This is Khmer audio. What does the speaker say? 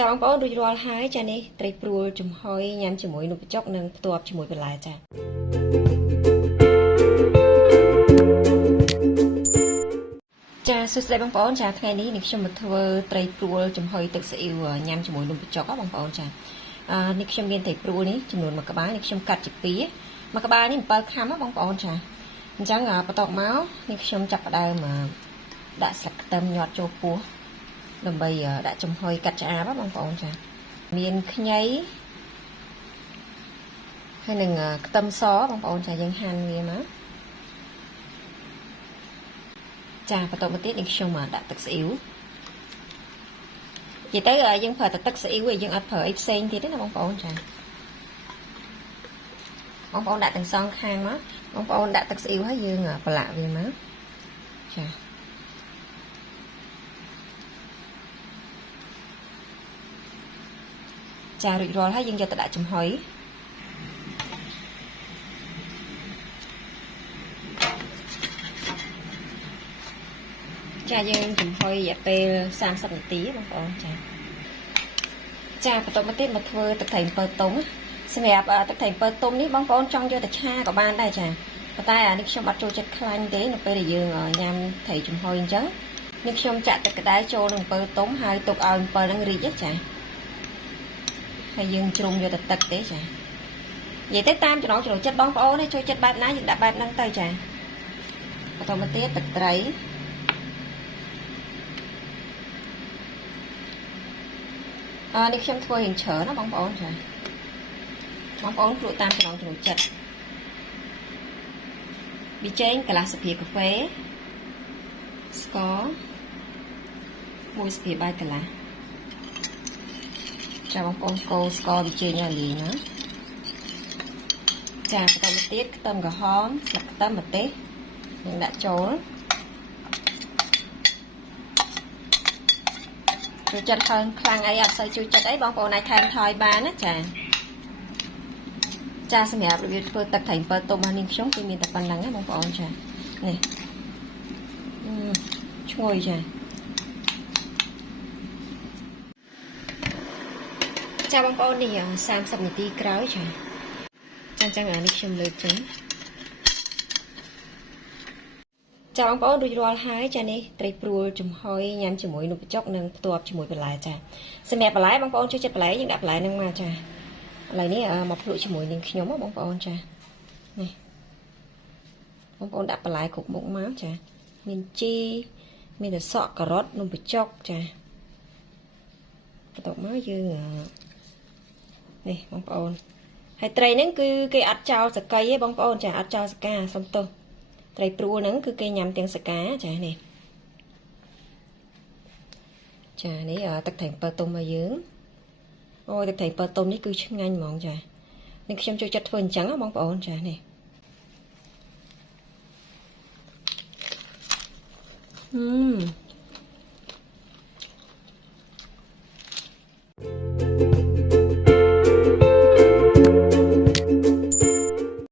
ចាបងប្អូនរួចរាល់ហើយចានេះត្រីព្រួលចំហុយញ៉ាំជាមួយនំបញ្ចុកនិងផ្ទាប់ជាមួយបន្លែចាសួស្តីបងប្អូនចាថ្ងៃនេះនេះខ្ញុំមកធ្វើត្រីព្រួលចំហុយទឹកស៊ីអ៊ីវញ៉ាំជាមួយនំបញ្ចុកបងប្អូនចានេះខ្ញុំមានត្រីព្រួលនេះចំនួន1ក្បាលនេះខ្ញុំកាត់ជា2មួយក្បាលនេះ7ខាំបងប្អូនចាអញ្ចឹងបន្ទាប់មកនេះខ្ញុំចាប់ផ្ដើមដាក់ស្លឹកខ្ទឹមញាត់ចូលពោះដើម្បីដាក់ចំហុយកាត់ឆ្អាបបងប្អូនចាមានខ្ញីហើយនឹងខ្ទឹមសបងប្អូនចាយើងហាន់វាមកចាបន្តមកទៀតនេះខ្ញុំដាក់ទឹកស៊ីអ៊ីវនិយាយទៅយើងប្រើតែទឹកស៊ីអ៊ីវឯងយើងអត់ប្រើអីផ្សេងទៀតទេណាបងប្អូនចាបងប្អូនដាក់ទាំងសងខាងមកបងប្អូនដាក់ទឹកស៊ីអ៊ីវហើយយើងប្រឡាក់វាមកចារួចរាល់ហើយយើងយកទៅដាក់ចំហុយចាយើងចំហុយរយៈពេល30នាទីបងប្អូនចាបន្តមកទៀតមកធ្វើទឹកត្រីអំពិលទុំសម្រាប់ទឹកត្រីអំពិលទុំនេះបងប្អូនចង់យកទៅឆាក៏បានដែរចាប៉ុន្តែនេះខ្ញុំអត់ចូលចិត្តខ្លាញ់ទេនៅពេលដែលយើងញ៉ាំត្រីចំហុយអញ្ចឹងនេះខ្ញុំចាក់ទឹកក្តៅចូលនឹងអំពិលទុំហើយទុកឲ្យអំពិលហ្នឹងរីកចាហើយយើងជ្រុំយកទៅទឹកទេចានិយាយទៅតាមចំណង់ចំណូលចិត្តបងប្អូនចូលចិត្តបែបណាយើងដាក់បែបហ្នឹងទៅចាបន្តមកទៀតទឹកត្រីនេះខ្ញុំធ្វើរៀងច្រើនណាបងប្អូនចាបងប្អូនភ្លក់តាមចំណង់ចំណូលចិត្តប៊ីចេងកន្លះស្លាបព្រាកាហ្វេស្ករ1ស្លាបព្រាបាយកន្លះចាបងប្អូនកូរស្ករប៊ីចេងឲ្យលីងណាចាបន្តមកទៀតខ្ទឹមក្រហមស្លឹកខ្ទឹមម្ទេសយើងដាក់ចូលចូលចិត្តខ្លាំងអីអត់សូវជួយចិត្តអីបងប្អូនអាចថែមថយបានណាចាសម្រាប់របៀបធ្វើទឹកត្រីអំពិលទុំរបស់នាងខ្ញុំគឺមានតែប៉ុណ្្នឹងណាបងប្អូនចានេះឈ្ងុយចាបងប្អូននេះ30នាទីក្រោយចាអញ្ចឹងនេះខ្ញុំលើកចេញចាបងប្អូនរួចរាល់ហើយចានេះត្រីព្រួលចំហុយញ៉ាំជាមួយនំបញ្ចុកនិងផ្ទាប់ជាមួយបន្លែចាសម្រាប់បន្លែបងប្អូនចូលចិត្តបន្លែយើងដាក់បន្លែហ្នឹងមកចាឥឡូវនេះមកភ្លក់ជាមួយនឹងខ្ញុំបងប្អូនចានេះបងប្អូនដាក់បន្លែគ្រប់មុខមកចាមានជីមានសក់ការ៉ុតនំបញ្ចុកចាបន្ទាប់មកយើងនេះបងប្អូនហើយត្រីហ្នឹងគឺគេអត់ចោលសកៃទេបងប្អូនចាអត់ចោលសកាសុំទោសត្រីព្រួលហ្នឹងគឺគេញ៉ាំទាំងសកាចានេះចានេះទឹកត្រីអំពិលទុំរបស់យើងអូយទឹកត្រីអំពិលទុំនេះគឺឆ្ងាញ់ហ្មងចានេះខ្ញុំចូលចិត្តធ្វើអញ្ចឹងបងប្អូនចានេះ